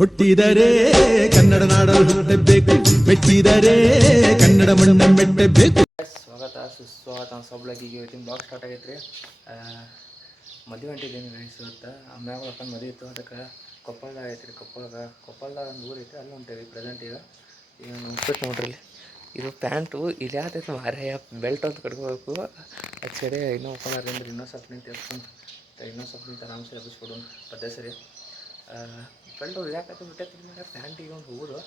ಹುಟ್ಟಿದರೆ ಕನ್ನಡ ನಾಡಲು ಹುಟ್ಟಬೇಕು, ಮೆಟ್ಟಿದರೆ ಕನ್ನಡ ಮಣ್ಣ ಮೆಟ್ಟಬೇಕು. ಸ್ವಾಗತ ಸುಸ್ವಾಗತ ಸೊಬ್ಳಗಿಗೆ ಇವತ್ತಿನ ಬ್ಲಾಗ್ ಸ್ಟಾರ್ಟ್ ಆಗೈತೆ ರೀ. ಮದುವೆ ಹೊಂಟಿದ್ದೀನಿ ಗೈಸ್. ಇವತ್ತು ಅಮ್ಮ್ಯಾಗ ಅಪ್ಪನ ಮದುವೆ ಇತ್ತು, ಅದಕ್ಕೆ ಕೊಪ್ಪಳದಾಗ ಐತೆ ರೀ. ಕೊಪ್ಪಳದಾಗ ಒಂದು ಊರು ಐತೆ, ಅಲ್ಲಿ ಹೊಂಟೇವಿ ಪ್ರೆಸೆಂಟ್. ಈಗ ನೋಡ್ಬಿಟ್ಟು ನೋಡ್ರಿ, ಇದು ಪ್ಯಾಂಟು ಇಲ್ಲಿ ಯಾತೈತೆ ಮಾರಾಯ, ಬೆಲ್ಟ್ ಅಂತ ಕಟ್ಕೋಬೇಕು. ಆ್ಯಕ್ಚುಲಿ ಇನ್ನೂ ಹೋಗ್ಕೊಂಡ್ರೆ ಇನ್ನೊಂದು ಸ್ವಲ್ಪ ನಿಂತು ಎತ್ಕೊಂಡು ಇನ್ನೊಂದು ಸ್ವಲ್ಪ ನಿಂತು ಆರಾಮ್ಸೆ ಎಬ್ಬಿಸ್ಕೊಡು ಪದ್ದೆ ಸರಿ. ಬೆಲ್ಟು ಯಾಕಂತ ಬಿಟ್ಟೈತಿ ಮೇಲೆ ಪ್ಯಾಂಟಿಗೆ ಒಂದು ಹೋಗೋದು.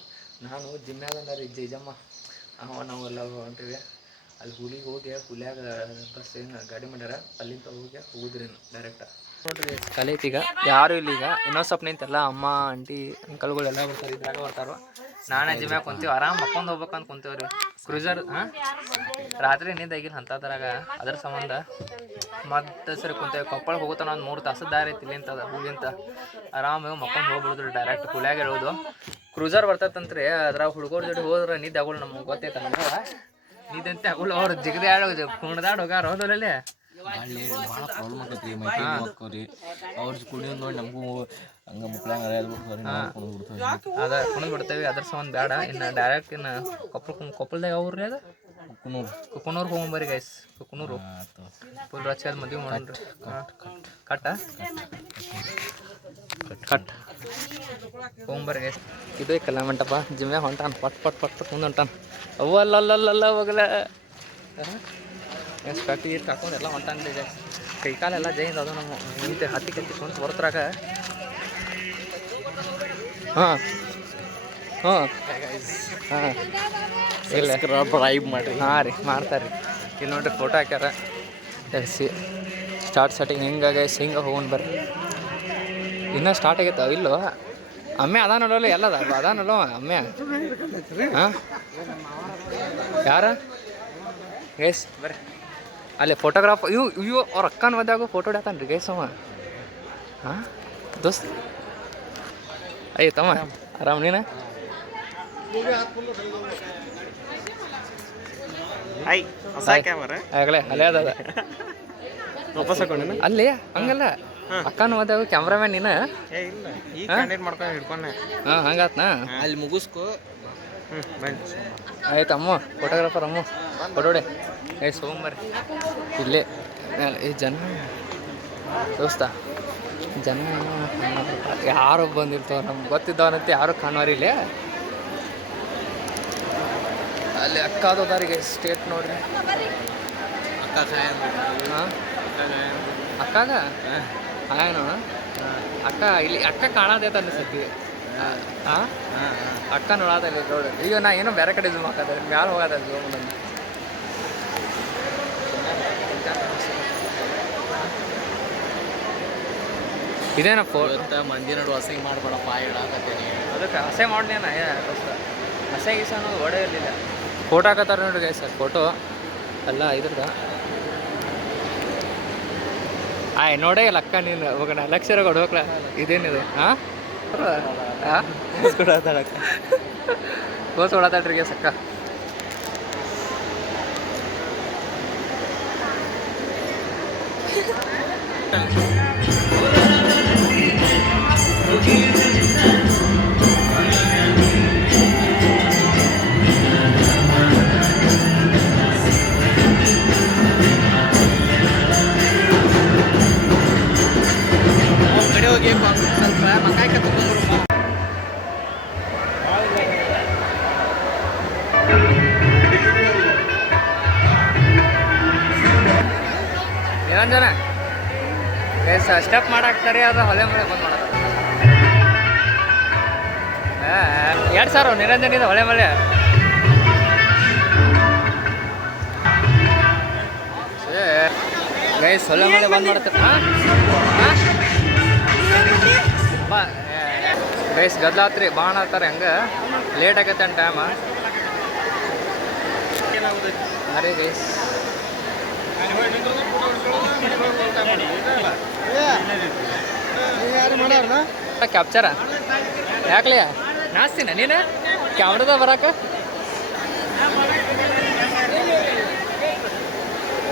ನಾನು ಜಿಮ್ಮ್ಯಾಗ ಅಂದಾರೆ ಜೈಜಮ್ಮ ನಾವೆಲ್ಲ ಹೊಂಟಿವಿ. ಅಲ್ಲಿ ಹುಲಿಗೆ ಹೋಗಿ ಹುಲಿಯಾಗ ಬಸ್ ಏನು ಗಾಡಿ ಮಾಡ್ಯಾರ, ಅಲ್ಲಿಂದ ಹೋಗಿ ಹೋಗುದ್ರಿ ಡೈರೆಕ್ಟ್. ನೋಡ್ರಿ ಕಲೈತಿ ಈಗ ಯಾರು ಇಲ್ಲ. ಈಗ ಇನ್ನೊಂದು ಸ್ವಲ್ಪ ನಿಂತೆಲ್ಲ ಅಮ್ಮ ಆಂಟಿ ಅಂಕಲ್ಗಳೆಲ್ಲ ಬರ್ತಾರೆ, ಇದ್ರಾಗ ಬರ್ತಾರೋ. ನಾನೇ ಜಿಮ್ಯಾಗ ಕುಂತೀವಿ, ಆರಾಮ್ ಮಕ್ಕೊಂದು ಹೋಗ್ಬೇಕಂತ ಕುಂತೀವ್ರಿ. ಕ್ರೂಸರ್ ರಾತ್ರಿ ನಿಂದಾಗಿಲ್ಲ ಅಂಥದ್ರಾಗ, ಅದ್ರ ಸಂಬಂಧ ಮತ್ತೆ ಸರಿ ಕುಂತೇವೆ. ಕೊಪ್ಪಳ ಹೋಗುತ್ತಾನ ಒಂದು 3 ತಾಸದ ದಾರಿ ಐತಿ ಇಲ್ಲಿಂತ ಹುಲಿಂತ. ಆರಾಮ ಮಕ್ಕೊಂಡು ಹೋಗ್ಬಿಡಿದ್ರು ಡೈರೆಕ್ಟ್ ಹುಲಿಯಾಗ ಹೇಳೋದು. ಕ್ರೂಸರ್ ಬರ್ತೈತಂತ್ರಿ, ಅದ್ರಾಗ ಹುಡುಗರ ಜೊತೆ ಹೋದ್ರೆ ನಿದ್ದೆ ಆಗೋಳು. ನಮ್ಗೆ ಗೊತ್ತೈತ ನಮ್ಗೆ ನಿದ್ದಂತೆ ಆಗೋಳು. ಅವ್ರು ಜಿಗದೆ ಆಡೋದು ಕುಣ್ದಾಡ್ ಹೋಗಾರ ಹೋದಲ್ಲೇ ಭಾಳ ಪ್ರಾಬ್ಲಮ್ ಆಗೈತಿ ರೀ. ಮೈ ಹೋಗ್ರಿ ಅವ್ರ ಕುಡಿಯೋದು ನೋಡಿ ನಮಗೂ ಹಂಗೆ ಮುಕ್ಳಂಗೆ ಅದ ಕುಣಿದು ಬಿಡ್ತೇವೆ. ಅದ್ರ ಸಂಬಂಧ ಬೇಡ. ಇನ್ನು ಡೈರೆಕ್ಟ್ ಇನ್ನು ಕೊಪ್ಪಳದಾಗ ಅವ್ರಿ ಅದು ಕುಕ್ಕನೂರು ಹೋಗ್ಬರಿ ಗೈಸ್. ಕುಕ್ಕನೂರು ಫುಲ್ ರಚ್ ಮದುವೆ ಮಾಡೋಣ್ರಿ. Cut ಹೋಗ್ಬರಿ guys. ಇದು ಕಲ್ಲ ಮಂಟಪ. ಜಿಮ್ಯಾಗ ಹೊಂಟಾನ, ಪಟ್ ಪಟ್ ಪಟ್ ಪಟ್ ಮುಂದೆ ಹೊಂಟಾನ. ಅವಲ್ಲ ಹೋಗಲ ಕಟ್ಟಿ ಹಾಕೊಂಡು ಎಲ್ಲ ಹೊಂಟಾನ್ರಿ. ಕೈ ಕಾಲೆಲ್ಲ ಜೈನ್ ಅದು ನಮ್ಮ ನೀತಿ ಹತ್ತಿ ಕುಂತು ಬರ್ತರಾಗ. ಹಾಂ ಇಲ್ಲ ಡ್ರೈವ್ ಮಾಡಿರಿ. ಹಾಂ ರೀ ಮಾಡ್ತಾರೆ. ಇಲ್ಲಿ ನೋಡ್ರಿ ಫೋಟೋ ಹಾಕ್ಯಾರ. ಸ್ಟಾರ್ಟ್ ಸೆಟ್ಟಿಂಗ್ ಹಿಂಗಾಗಿ ಹಿಂಗೆ ಹೋಗೋಣ ಬರ್ರಿ. ಇನ್ನೂ ಸ್ಟಾರ್ಟ್ ಆಗೈತೆ ಇಲ್ಲೋ. ಅಮ್ಮೆ ಅದಾನಲ್ಲ ಎಲ್ಲದ ಅದಾನಲ್ಲ ಅಮ್ಮೆ. ಹಾಂ ಯಾರ ಗೈಸ್ ಬರ್ರಿ. ಅಲ್ಲಿ ಫೋಟೋಗ್ರಾಫರ್ ಇವು ಅವ್ರ ಅಕ್ಕನ ಮದ್ಯಾಗ ಫೋಟೋ ಹೊಡ್ಯಾತಾನ ರೀ ಗೈಸ್ ಅವ. ಹಾಂ ದೋಸ್ತ್ ಆಯ್ತಮ್ಮ ಆರಾಮ್ ನೀನು? ಆಗಲೇ ಅಲ್ಲೇ ಅದ ವಾಪಸ್ ಹಾಕೊಂಡೇನ ಅಲ್ಲಿ ಹಂಗಲ್ಲ. ಅಕ್ಕನ ಮದ್ಯಾಗ ಕ್ಯಾಮ್ರಾಮ್ಯಾನ್ ನೀನು? ಹಾಂ ಹಂಗಾತ್ನಾ? ಅಲ್ಲಿ ಮುಗಿಸ್ಕೊ. ಆಯ್ತು ಅಮ್ಮ ಫೋಟೋಗ್ರಾಫರ್ ಅಮ್ಮ ಫೋಟೋ ಹೊಡೆ. ಏಯ್ ಸೋಮವಾರ ಇಲ್ಲೇ ಈ ಜನ ದೋಸ್ತ ಜನ ಯಾರು ಬಂದಿರ್ತಾವ ನಮ್ಗೆ ಗೊತ್ತಿದ್ದವನಂತೆ ಯಾರು ಕಾಣೋರಿ ಇಲ್ಲೇ. ಅಲ್ಲಿ ಅಕ್ಕ ಅದೋದಾರಿಗೆ ಸ್ಟೇಟ್ ನೋಡ್ರಿ. ಹಾಂ ಅಕ್ಕಾಗ ಹಾಯನೋಣ ಅಕ್ಕ ಇಲ್ಲಿ ಅಕ್ಕ ಕಾಣೋದೈತೆ ಅನಿಸತಿ. ಹಾಂ ಅಕ್ಕ ನೋಡೋದಲ್ಲಿ ನೋಡ್ರಿ. ಈಗ ನಾ ಏನೋ ಬೇರೆ ಕಡೆ ಜೂಮ್ ಹಾಕೋದ ಮ್ಯಾಲೆ ಹೋಗೋದ ಜೂಮ್ ನಂದು. ಇದೇನ ಮಂದಿ ನೋಡು ಹಸಿಂಗ್ ಮಾಡ್ಬೇಡಪ್ಪ ಹೇಳಾಕತ್ತೀನಿ. ಅದಕ್ಕೆ ಹಸೆ ಮಾಡ್ನೇನ ಹಸೆ ಗೀಸ ಅನ್ನೋದು ಒಡೆ ಇರಲಿಲ್ಲ. ಫೋಟೋ ಹಾಕತ್ತಾರ ನೋಡ್ರಿ ಗೈಸ್ ಸರ್. ಫೋಟೋ ಎಲ್ಲ ಇದ್ರದ ನೋಡೇ ಇಲ್ಲ ಅಕ್ಕ ನೀನು ಹೋಗೋಣ ಲಕ್ಷರ ಕೊಡ್ಬೇಕಲ್ಲ. ಇದೇನಿದು? ಹಾಂ ಗೋಸ್ ಹೊಡತಾಳ್ರಿ ಗೈಸ್ ಅಕ್ಕ. ಕಡೆ ಹೋಗಿ ಸ್ವಲ್ಪ ಮಕಾಯ್ಕ ತಗೊಂಡ್ರು. ನಿರಂಜನ ಗೈಸ್ ಸ್ಟೆಪ್ ಮಾಡಾಕ್ತಾರೆ, ಅದು ಹೊಲೆ ಮಳೆ ಬಂದು ಮಾಡೋದು. 2000 ನಿರಂಜನ ಇದೆ ಹೊಳೆ ಮಳೆ. ಗೈಸ್ ಹೊಳೆ ಮಳೆ ಬಂದು ಮಾಡುತ್ತೆ. ಗೈಸ್ ಗದ್ಲಾತ್ರಿ ಬಾಣ ಆಡ್ತಾರೆ. ಹಂಗೆ ಲೇಟ್ ಆಗತ್ತೆ ಅನ್ ಟೈಮ. ಅರೆ ಗೈಸ್ ಕ್ಯಾಪ್ಚರ ಯಾಕ್ಲಿಯ ನಾಸ್ತಿನ ನೀನು ಕ್ಯಾಮ್ರಾದ ಬರಾಕ?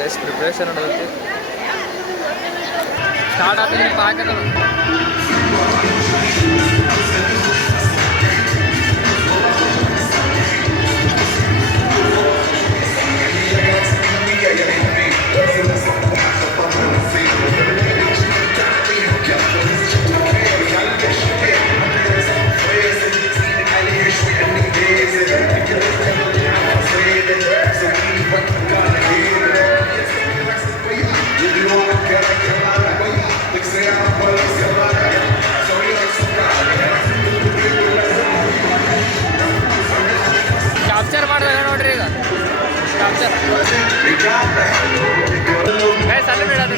ಎಷ್ಟು ಪ್ರಿಪ್ರೇಷನ್ ನಡೆದೈತಿ. ಸ್ಟಾರ್ಟ್ ಆಗ್ತದೆ ಹಾಕಿದ್ರು ಗೈಸ್ ಅಲ್ಲಿ ಬಿಡೋದು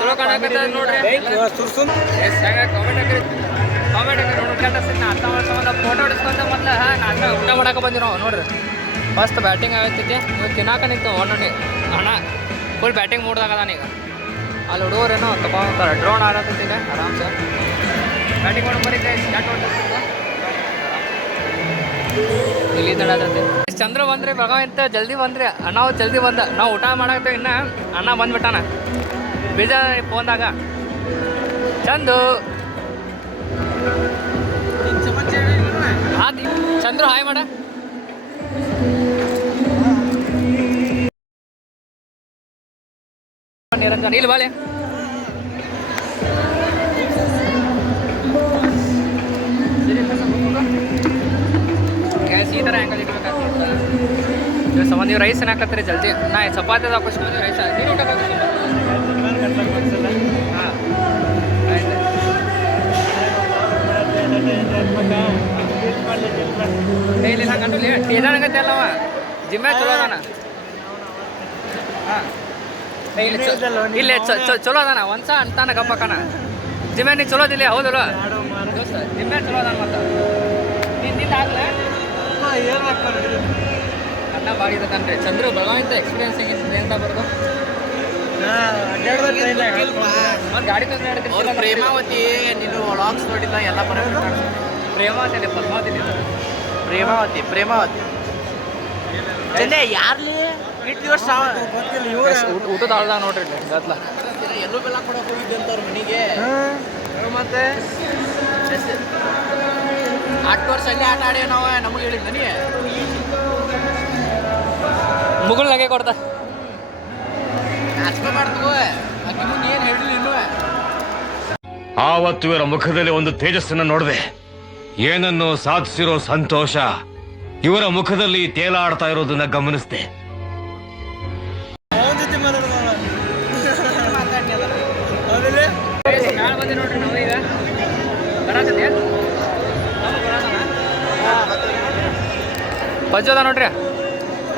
ಚಲೋ ಕಾಣಕತ್ತ ನೋಡ್ರಿ ಕಾಮೆಂಟ್ ನಾಷ್ಟ ಮಾಡ್ಕೊಂಡ ಫೋಟೋ ಹೊಡಿಸ್ಕೊಂತ ಮತ್ತೆ ನಾಷ್ಟ ಊಟ ಮಾಡಕ್ಕೆ ಬಂದಿರೋ ನೋಡ್ರಿ ಫಸ್ಟ್ ಬ್ಯಾಟಿಂಗ್ ಆಗತ್ತೈತಿ ಇವಾಗ ತಿನ್ನಾಕ ನಿಂತು ಒಣ್ಣೆ ಅಣ್ಣ ಫುಲ್ ಬ್ಯಾಟಿಂಗ್ ಮೂಡ್ದಾಗದ ಈಗ ಅಲ್ಲಿ ಹುಡುಗರೇನೋ ತಗೊಂತಾರೆ ಡ್ರೋನ್ ಆಡತ್ತೈತಿದೆ ಆರಾಮ್ಸೆ ಬ್ಯಾಟಿಂಗ್ ಮಾಡಿ ಬರೀತೆ ಸ್ಟಾರ್ಟ್ ಹೊಡ್ತಿತ್ತು ಇಲ್ಲಿ ತಡತೈತಿ ಚಂದ್ರ ಬಂದ್ರಿ ಭಗವಂತ ಜಲ್ದಿ ಬಂದ್ರಿ ಅಣ್ಣ ಜಲ್ದಿ ಬಂದ ನಾವು ಊಟ ಮಾಡಾಕ್ತೇವೆ ಇನ್ನ ಅಣ್ಣ ಬಂದ್ಬಿಟ್ಟಾನ ಬೀಜ ಫೋನ್ದಾಗ ಚಂದು ಚಂದ್ರು ಹಾಯ್ ಮಾಡ ನಿರಂಜನ್ ಇಲ್ಲಿ ಬಾಳೆ ಗ್ಯಾಸ್ ಈ ಥರ ಆ್ಯಂಗಲ್ ಇಟ್ಬೇಕಾಗ್ತದೆ ಇವಾಗ ಸಂಬಂಧ ನೀವು ರೈಸ್ ಹಾಕತ್ತೀರಿ ಜಲ್ದಿ ನಾ ಚಪಾತಿ ಹಾಕಿಸ್ಕೊಂಡು ರೈಸ್ ನೀರು ಊಟ ಹಾಂ ಆಯ್ತು ಡೈಲಿ ಹಂಗಂತ ಟೇಜಾನಗತ್ತೆ ಅಲ್ಲವ ಜಿಮ್ಮೆ ಚಲೋ ಅದಾನ ಹಾಂ ಇಲ್ಲೇ ಚಲೋ ಅದಾನ ಒಂದ್ಸ ಅಂತಾನ ಗಪ್ಪಕ್ಕನ ಜಿಮ್ಮೆ ನೀ ಚಲೋದಿಲ್ಲ ಹೌದಲ್ಲ ಜಿಮ್ಮೆ ಚಲೋ ಅದಾನ ಮತ್ತೆ ನಿಂದ ಆಗ್ಲೇ ಅಣ್ಣ ಬಾಗಿದ್ದನ್ರಿ ಚಂದ್ರು ಬೆಳಗಾವಿಂದ ಎಕ್ಸ್ಪೀರಿಯನ್ಸ್ ಹೆಂಗಿರ್ತದೆ ಅಂತ ಬರ್ದು ಒಂದು ಗಾಡಿ ತಂದು ಪ್ರೇಮಾವತಿ ನೀನು ವ್ಲಾಗ್ಸ್ ನೋಡಿಲ್ಲ ಎಲ್ಲ ಬರೋದು ಪ್ರೇಮಾವತಿ ಅಲ್ಲಿ ಪದ್ಮಾವತಿ ಪ್ರೇಮಾವತಿ ಚೆನ್ನೈ ಯಾರ್ಲಿ ಇಟ್ಟು ವರ್ಷ ಊಟದ ಆಳ್ದಾಗ ನೋಡ್ರಿ ಗತ್ಲ ಎಲ್ಲೂ ಬೆಲ್ಲ ಕೊಡೋಕೆ ಹೋಗಿದ್ದೆ ಅಂತ ಅವ್ರ ಮನೆಗೆ ಮತ್ತೆ 8 ವರ್ಷ ಅಲ್ಲಿ ಆಟ ಆಡೇವು ನಾವು ನಮಗೆ ಹೇಳಿದ್ದ ನೀ ಮುಗುಳ್ನಾಗೆ ಕೊಡ್ತಾ ನಾಚಿಕೆ ಮಾಡ್ತಗೋ ಅಕ್ಕಿ ಮುಂದೆ ಏನು ಹೇಳಿಲ್ಲ ಇನ್ನೂ ಆವತ್ತು ಇವರ ಮುಖದಲ್ಲಿ ಒಂದು ತೇಜಸ್ಸನ್ನು ನೋಡಿದೆ ಏನನ್ನು ಸಾಧಿಸಿರೋ ಸಂತೋಷ ಇವರ ಮುಖದಲ್ಲಿ ತೇಲಾಡ್ತಾ ಇರೋದನ್ನ ಗಮನಿಸಿದೆ ಬಂದಿ ನೋಡ್ರಿ ನಾವು ಈಗ ಬರತ್ತೆ ಪಜ್ಜೋದ ನೋಡ್ರಿ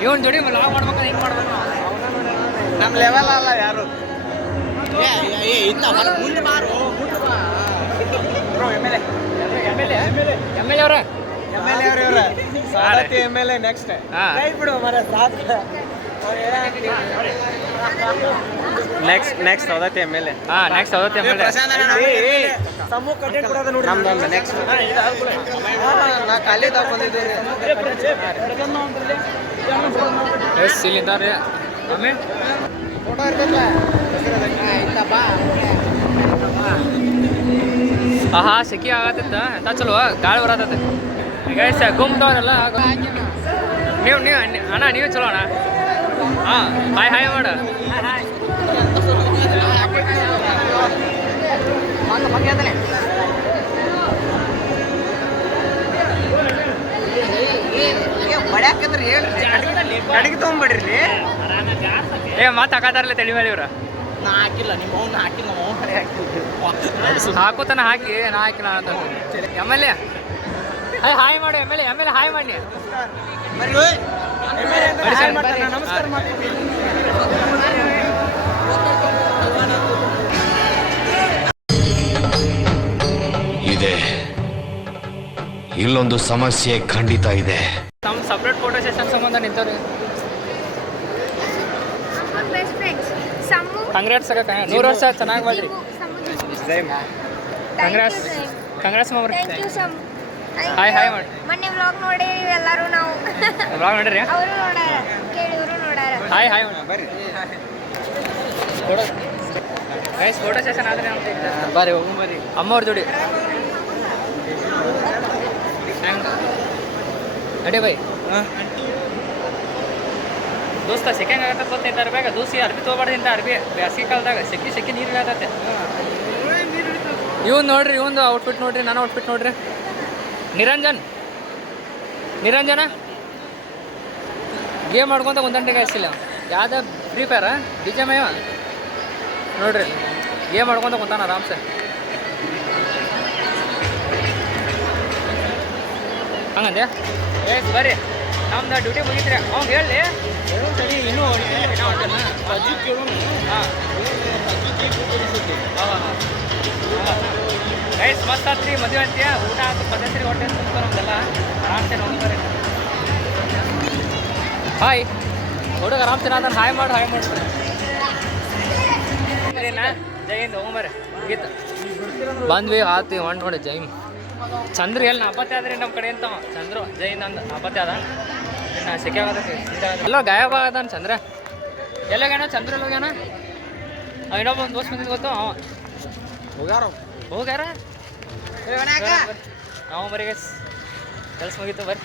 ಇವನ್ ಜೋಡಿ ಲಾಗ್ ಮಾಡ್ಬೇಕಂದ್ರೆ ಹಿಂಗೆ ಮಾಡ್ಬೇಕು ನಮ್ಮ ಲೆವೆಲ್ ಅಲ್ಲ ಯಾರು ಮುಂದೆ ಮಾರು ಎಮ್ ಎಲ್ ಎ ಅವ್ರ ನೆಕ್ಸ್ಟ್ ಬಿಡು next Saundatti M L A next Saundatti M L next ನಾ ಖಾಲಿ ತಗೊಂಡಿದ್ದೀರಿ ಎಸ್ ಇಲ್ಲಿದ್ದಾರೆ ಆಮೇಲೆ ಫೋಟೋ ಇರ್ತಲ್ಲ ಆಹಾ ಸೆಕೆ ಆಗತ್ತಿತ್ತ ಎಂತ ಚಲೋ ಗಾಳಿ ಬರತ್ತೈತೆ ಈಗ ಗುಮ್ದವ್ರೆಲ್ಲ ನೀವು ಅಣ್ಣ ನೀವು ಚಲೋ ಅಣ್ಣ. ಹಾಂ ಹಾಯ್ ಮಾಡ. ಅಡಿಗೆ ತೊಗೊಂಬಿಡ್ರಿ. ಏ ಮಾತು ಹಾಕತ್ತಾರಲ್ಲ ತಲೆ ಮೇಲೆ ಇವ್ರ. ನಾ ಹಾಕಿಲ್ಲ, ನಿಮ್ಮ ಅವ್ನ ಹಾಕಿಲ್ಲ, ನಮ್ಮ ಅವ್ನ ಕಡೆ ಹಾಕಿ ಹಾಕೋತನ ಹಾಕಿ ನಾ ಹಾಕಿಲ್ಲ ಅಂತ ಎಮ್ ಎಲ್ ಎ ಹಾಯ್ ಮಾಡು. ಎಮ್ ಎಲ್ ಎ ಹಾಯ್ ಮಾಡಿ. ನಮಸ್ಕಾರ ಮಾಡಿ. ಇದೆ ಇಲ್ಲೊಂದು ಸಮಸ್ಯೆ ಖಂಡಿತ ಇದೆ. ನಮ್ಮ ಸಪ್ರೇಟ್ ಫೋಟೋ ಸೆಷನ್ ಸಂಬಂಧ ನಿಂತವ್ರಿ. ಬೆಸ್ಟ್ ಫ್ರೆಂಡ್ಸ್ ಸಮು ಕಂಗ್ರಾಟ್ಸ್ ಅಕ್ಕ, 100 ವರ್ಷ ಚೆನ್ನಾಗಿ ಮಾಡ್ರಿ. ಕಂಗ್ರಾಟ್ಸ್ ಮಾವ್ರಿ. ಥ್ಯಾಂಕ್ ಯು ಸಮ್. ಹಾಯ್ ಮಾಡಿ. ಮೊನ್ನೆ ವ್ಲಾಗ್ ನೋಡಿರಿ ಎಲ್ಲರೂ ನಾವು. ವ್ಲಾಗ್ ನೋಡ್ರಿ. ಅವರು ನೋಡಾರ, ಕೇಳಿ ಇವರು ನೋಡಾರ. ಹಾಯ್ ಬರ್ರಿ. ಗೈಸ್ ಫೋಟೋ ಸೆಷನ್ ಆದ್ರೆ ಬರ್ರಿ ಹೋಗು ಬರ್ರಿ. ಅಮ್ಮವ್ರ ಜೋಡಿ ಅಡೇ ಬೈ ದೋಸ್ತ ಸೆಕೆಂಡ್ ಆಗತ್ತ ಗೊತ್ತೈತಾರ ಬೇಗ ದೋಸಿ ಅರ್ಬಿ ತೊಗೊಬಾರ್ದಿಂತ ಅರ್ಬಿ ಬ್ಯಾಸಿಗೆ ಕಾಲದಾಗ ಸೆಕ್ಕಿ ನೀರು ಆಗತ್ತೆ. ಇವ್ನು ನೋಡ್ರಿ, ಇವಂದು ಔಟ್ಫಿಟ್ ನೋಡ್ರಿ, ನನ್ನ ಔಟ್ಫಿಟ್ ನೋಡ್ರಿ. ನಿರಂಜನ ಗೇಮ್ ಮಾಡ್ಕೊಂತ ಒಂದಂಟೆಗೆ ಹಚ್ಚಿಲ್ಲ. ಯಾವ್ದು ಫ್ರೀ ಫೈರ ಡಿಜೆಮಯ ನೋಡ್ರಿ, ಗೇಮ್ ಮಾಡ್ಕೊಂತ ಕುಂತಾನ ಆರಾಮ್ಸೆ. ಹಂಗಂದೆ ಏಸ್ ಬರ್ರಿ, ನಮ್ದು ಡ್ಯೂಟಿ ಮುಗಿತ್ರಿ. ಅವ್ನು ಹೇಳಿ ಇನ್ನೂ ಗೈಸ್ ಮಸ್ತ್ ಆತ್ರಿ ಮದುವೆ ಅಂತೀಯ. ಊಟ ಆಯ್ತು, ಪದ್ಧತಿ ಹೊಟ್ಟೆ ತುಂಬ ನಮ್ದೆಲ್ಲ ಆರಾಮ್ಸೆ ನೋಡ್ತಾರೆ. ಹಾಯ್ ಹುಡುಗ ಆರಾಮ್ ಚೆನ್ನಾದ. ಹಾಯ್ ಮಾಡ್ರಿ. ಜೈ ಹಿಂದ್ ಹೋಗ್ಬರ್ರಿ. ಮುಗೀತು ಬಂದ್ವಿ ಆತಿ ಹೊಂಟ್ ನೋಡಿ. ಜೈ ಚಂದ್ರ ಎಲ್ಲಿ ನಾಪತ್ತೆ ಆದ್ರಿ ನಮ್ಮ ಕಡೆ ಅಂತ. ಚಂದ್ರು ಜೈ ಹಿಂದ್ ಅಂದ ನಾಪತ್ತೆ ಅದ. ಇನ್ನು ಸೆಕೆ ಆಗತ್ತೆ ಎಲ್ಲ ಗಾಯಬ ಅದಾನ ಚಂದ್ರ. ಎಲ್ಲೋಗ್ಯಾನ ಚಂದ್ರ? ಎಲ್ಲೋಗ್ಯಾನ? ಇನ್ನೊಬ್ಬ ಒಂದು ದೋಸ್ತ್ ಬಂದಿದ್ದು ಗೊತ್ತು, ಅವ ಹೋಗ್ಯಾರ. ಅವ ಬರೀ ಕೆಲಸ ಮುಗೀತು, ಬರ್ರಿ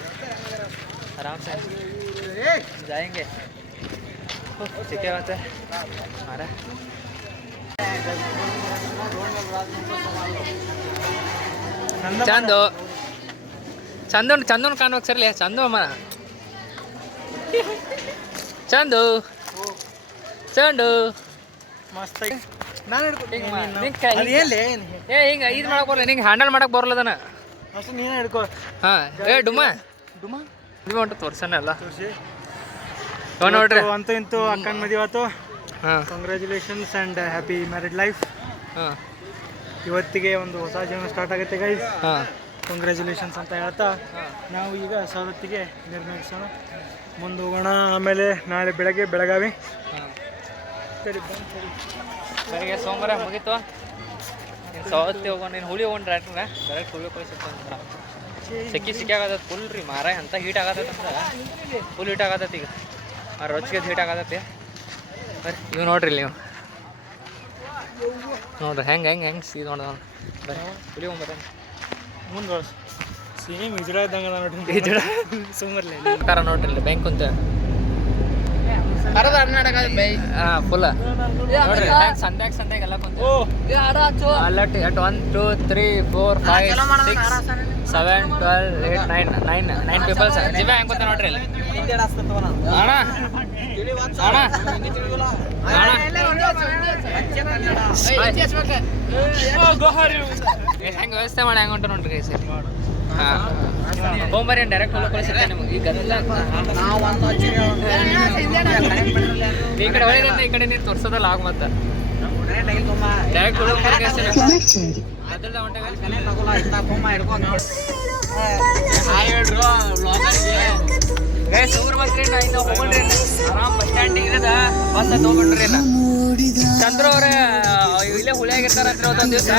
ಆರಾಮ್ಸೆ ಜಾಯಂಗೆ. ಸೆಕೆ ಆಗತ್ತೆ ಮಾರ. ಚಂದನ್ ಕಾಣೋಕ್ ಸರ್ಲಿ. ಚಂದು ಅಮ್ಮ ಚಂದು ಮಸ್ತ್ ಹಿಂಗೆ ಇದು ಮಾಡಕ್ ಬರಲ್ಲ ನಿಂಗೆ, ಹ್ಯಾಂಡಲ್ ಮಾಡಕ್ ಬರಲ್ಲದನ. ಅಷ್ಟು ನೀನೇ ಹಿಡ್ಕೊ. ಹಾಂ ಡುಮ್ಮ ಹೊಂಟು ತೋರ್ಸಣ ಎಲ್ಲ ನೋಡ್ರಿ. ಅಂತೂ ಇಂತೂ ಅಕ್ಕನ ಮದುವೆ ಆಯ್ತು. ಹಾಂ congratulations and happy married life. ಹಾಂ ಇವತ್ತಿಗೆ ಒಂದು ಹೊಸ ಜೀವನ ಸ್ಟಾರ್ಟ್ ಆಗುತ್ತೆ ಗೈಸ್. ಹಾಂ ಕಂಗ್ರ್ಯಾಚುಲೇಷನ್ಸ್ ಅಂತ ಹೇಳ್ತಾ ನಾವು ಈಗ ಸವದತ್ತಿಗೆ ನಿರ್ಣಯಿಸೋಣ, ಮುಂದೆ ಹೋಗೋಣ. ಆಮೇಲೆ ನಾಳೆ ಬೆಳಗ್ಗೆ ಬೆಳಗಾವಿ. ಹಾಂ ಸರಿ ಬಂದು ಸರಿ ಸರಿಗೆ ಸೋಮವಾರ ಮುಗೀತು. ನೀನು ಸವತ್ತಿ ಹೋಗೋಣ, ನೀನು ಹುಳಿ ಹೋಗೋಣ ಡೈರೆಕ್ಟ್ ಹುಳಿ ಕಳಿಸಿತ್ತು. ಸೆಕೆ ಆಗತ್ತೆ ಫುಲ್ ರೀ ಮಾರ. ಅಂತ ಹೀಟ್ ಆಗತ್ತಂದ್ರೆ ಫುಲ್ ಹೀಟ್ ಆಗತ್ತೈತಿ. ಈಗ ಆ ರೊಚ್ಚಿಗೆ ಹೀಟ್ ಆಗತ್ತೈತಿ. ಬರ್ರಿ ಇವು ನೋಡ್ರಿ ನೀವು ನೋಡ್ರಿ ಹೆಂಗೆ ಸೀದ್ ನೋಡ್ದ ಬರ್ರಿ ಹುಳಿ ಹೋಗ್ಬರ್ರಿ. ಮುಂದೆ ಸೇಮ್ ಇದ್ರ ಇದ್ದಂಗೆ ನೋಡ್ರಿ. ಇದ್ರ ಸುಮ್ಮರ್ಲಿ ಕಾರ ನೋಡ್ರಿ ಇಲ್ಲಿ ಬ್ಯಾಂಕ್ ಕುಂತ ಹಾಂ ಫುಲ್ ನೋಡ್ರಿ ಸಂಧ್ಯಾಗ ಎಲ್ಲ ಕುಂತ. ಅಲ್ಲಟ್ 1 2 3 4 5 6 7 12 8 9 ಪೀಪಲ್ಸ್ ಜಿವೆ ಹೆಂಗೆ ಗೊತ್ತಾ ನೋಡ್ರಿ ಇಲ್ಲಿ. ಅಣ್ಣ ಹೆಂಗೆ ವ್ಯವಸ್ಥೆ ಮಾಡಿ ಹೆಂಗೆ ಹೊಂಟ ನೋಡ್ರಿ ಸರ್. ಹಾಂ ಹೋಗ್ಬರ್ರಿ ಡೈರೆಕ್ಟ್ ಹೊಲ ಕಳಿಸಿರ್ತೆ ನಿಮಗೆ. ಈಗ ಈ ಕಡೆ ಹೊಳಿದ್ರೆ ಈ ಕಡೆ ನೀರು ತೋರ್ಸೋದಲ್ಲ ಆಗ ಮತ್ತೆ ಡೈರೆಕ್ಟ್ ಹೊಲ ಊರ್ ಬಂದ್ರಿ ನಾ ಇನ್ನು ಹೋಗ್ರಿ ಆರಾಮ್ ಬಸ್ ಸ್ಟ್ಯಾಂಡಿಗೆ ಇರದ ಬಸ್ ತಗೊಂಡ್ರಿ ಇಲ್ಲ. ಚಂದ್ರ ಅವ್ರ ಇಲ್ಲೇ ಹುಳಿಯಾಗಿರ್ತಾರಂತ್ರಿ ಒಂದೊಂದು ದಿವಸ.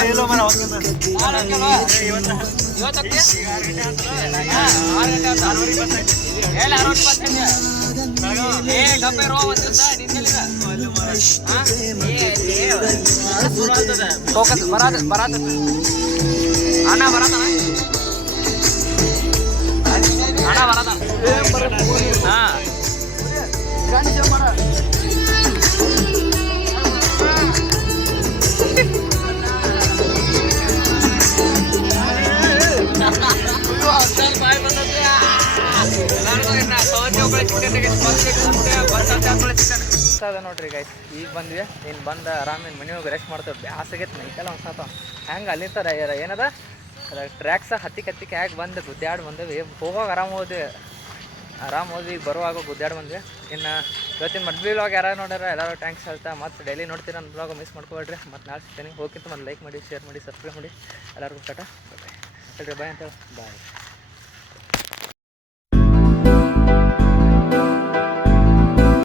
ಫೋಕಸ್ ಬರಾತ ಅಣ್ಣ ಬರತಾನ ಹಾಂ ಅದ ನೋಡ್ರಿ ಗೈಸ್ ಈಗ ಬಂದ್ವಿ ನೀನು ಬಂದು ಆರಾಮೇನು ಮನೆ ಹೋಗಿ ರೆಸ್ಟ್ ಮಾಡ್ತೇವೆ ಬ್ಯಾಸಾಗೈತೆ ಮೈಕೆಲ್ಲ ಅನ್ಸತ್ತ ಹೆಂಗೆ ಅಲ್ಲಿಂದ ಏನದ ಟ್ರ್ಯಾಕ್ಸ ಹತ್ತಿಕ್ಕೆ ಹ್ಯಾಗೆ ಬಂದು ಗುದ್ದಾಡಿ ಬಂದೇವಿ ಹೋಗೋವಾಗ ಆರಾಮ್ ಹೋದ್ವಿ ಈಗ ಬರುವಾಗ ಗುದ್ದಾಡಿ ಬಂದ್ವಿ ಇನ್ನು ಇವತ್ತಿನ ಮದ್ವೆ ವ್ಲಾಗ್ ಯಾರು ನೋಡ್ಯಾರ ಎಲ್ಲರೂ ಟ್ಯಾಂಕ್ಸ್ ಹೇಳ್ತಾ ಮತ್ತು ಡೈಲಿ ನೋಡ್ತೀರ ನನ್ನ ಬ್ಲಾಗ್ ಮಿಸ್ ಮಾಡ್ಕೊಬೇಡ್ರಿ ಮತ್ತು ನಾಳೆ ಸಿಗ್ತೀನಿ ಹೋಗಿಂತ ಮತ್ತು ಲೈಕ್ ಮಾಡಿ ಶೇರ್ ಮಾಡಿ ಸಬ್ಸ್ಕ್ರೈಬ್ ಮಾಡಿ ಎಲ್ಲರಿಗೂ ಟಾಟಾ ಬಾಯ್ ಹೇಳ್ರಿ ಬಾಯ್ ಅಂತೇಳಿ ಬಾಯ್